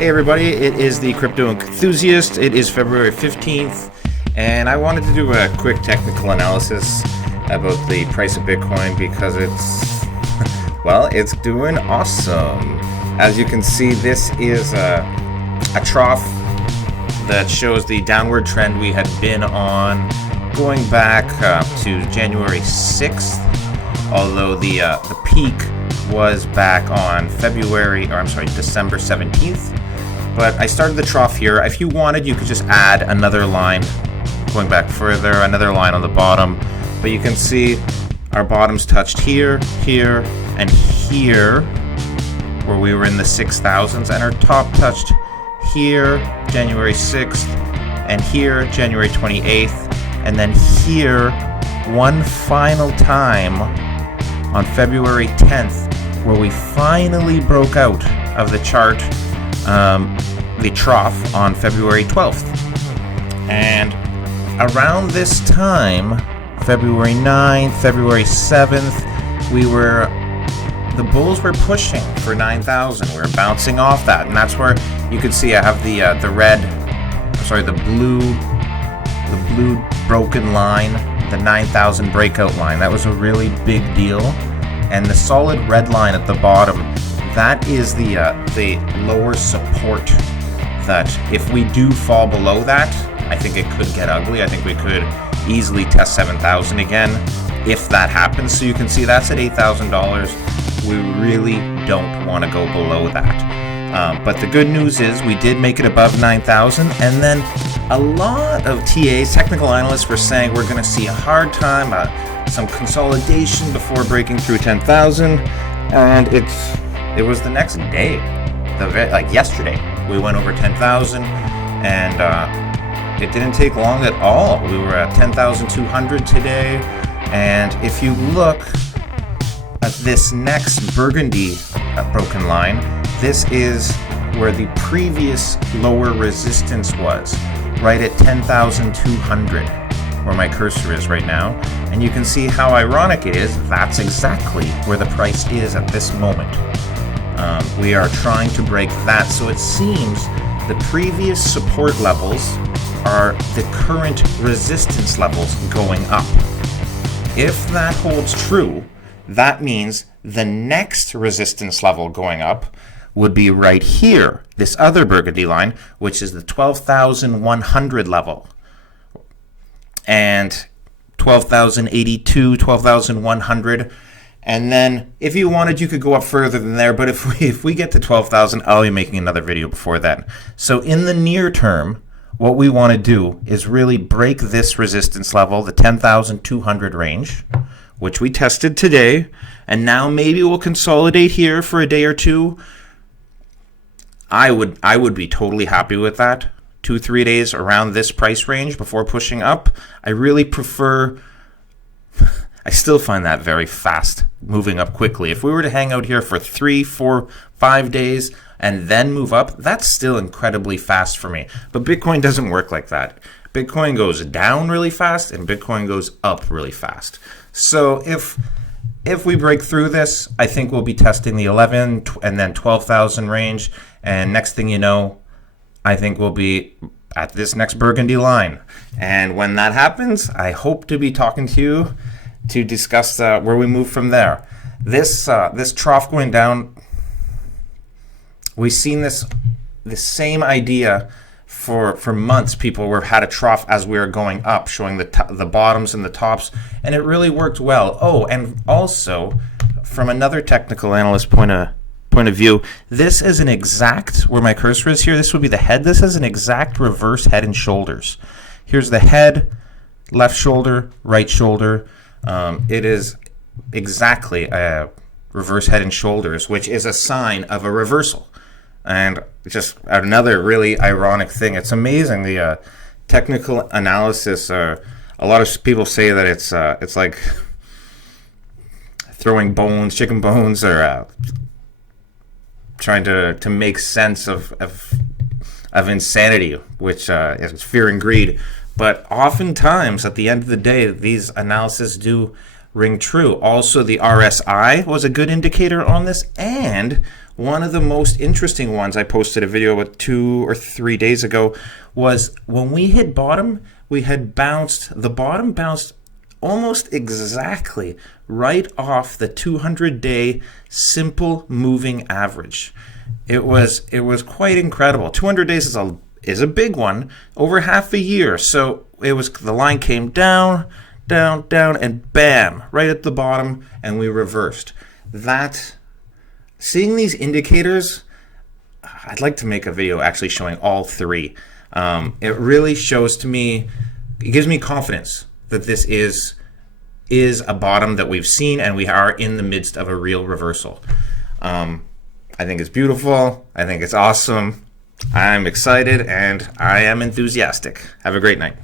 Hey everybody, it is the Crypto Enthusiast. It is February 15th, and I wanted to do a quick technical analysis about the price of Bitcoin because it's doing awesome. As you can see, this is a trough that shows the downward trend we had been on going back to January 6th, although the peak was back on December 17th. But I started the trough here. If you wanted, you could just add another line going back further, another line on the bottom. But you can see our bottoms touched here, here, and here, where we were in the 6,000s, and our top touched here, January 6th, and here, January 28th, and then here, one final time on February 10th, where we finally broke out of the chart, the trough on February 12th. And around this time, February 9th, February 7th, the bulls were pushing for 9,000. We were bouncing off that, and that's where you can see I have the blue broken line, the 9,000 breakout line. That was a really big deal. And the solid red line at the bottom, that is the lower support that if we do fall below that, I think it could get ugly. I think we could easily test 7,000 again if that happens. So you can see that's at $8,000. We really don't want to go below that. But the good news is we did make it above 9,000, and then a lot of TAs, technical analysts, were saying we're going to see a hard time, some consolidation before breaking through 10,000, and it was the next day, yesterday, we went over 10,000, and it didn't take long at all. We were at 10,200 today, and if you look at this next burgundy broken line, this is where the previous lower resistance was, right at 10,200, where my cursor is right now. And you can see how ironic it is. That's exactly where the price is at this moment. We are trying to break that. So it seems the previous support levels are the current resistance levels going up. If that holds true, that means the next resistance level going up would be right here, this other burgundy line, which is the 12,100 level. And 12,082, 12,100. And then if you wanted, you could go up further than there. But if we get to 12,000, I'll be making another video before then. So in the near term, what we want to do is really break this resistance level, the 10,200 range, which we tested today. And now maybe we'll consolidate here for a day or two. I would be totally happy with that. 2-3 days around this price range before pushing up. I really prefer, I still find that very fast, moving up quickly. If we were to hang out here for 3, 4, 5 days and then move up, that's still incredibly fast for me. But Bitcoin doesn't work like that. Bitcoin goes down really fast and Bitcoin goes up really fast. So if we break through this, I think we'll be testing the 11 and then 12,000 range. And next thing you know, I think we'll be at this next burgundy line. And when that happens, I hope to be talking to you to discuss where we move from there. This trough going down, we've seen this same idea for months. People had a trough as we were going up, showing the bottoms and the tops, and it really worked well. Oh, and also, from another technical analyst point of view, this is an exact, where my cursor is here, this would be the head. This is an exact reverse head and shoulders. Here's the head, left shoulder, right shoulder. It is exactly a reverse head and shoulders, which is a sign of a reversal. And just another really ironic thing. It's amazing, the technical analysis. A lot of people say that it's like throwing bones, chicken bones, or trying to make sense of insanity, which is fear and greed. But oftentimes, at the end of the day, these analyses do ring true. Also, the RSI was a good indicator on this, and one of the most interesting ones, I posted a video about 2 or 3 days ago, was when we hit bottom, the bottom bounced almost exactly right off the 200-day simple moving average. It was quite incredible. 200 days is a big one, over half a year. So the line came down, down, down, and bam, right at the bottom, and we reversed. Seeing these indicators, I'd like to make a video actually showing all three. It really shows to me, it gives me confidence that this is a bottom that we've seen, and we are in the midst of a real reversal. I think it's beautiful. I think it's awesome. I'm excited, and I am enthusiastic. Have a great night.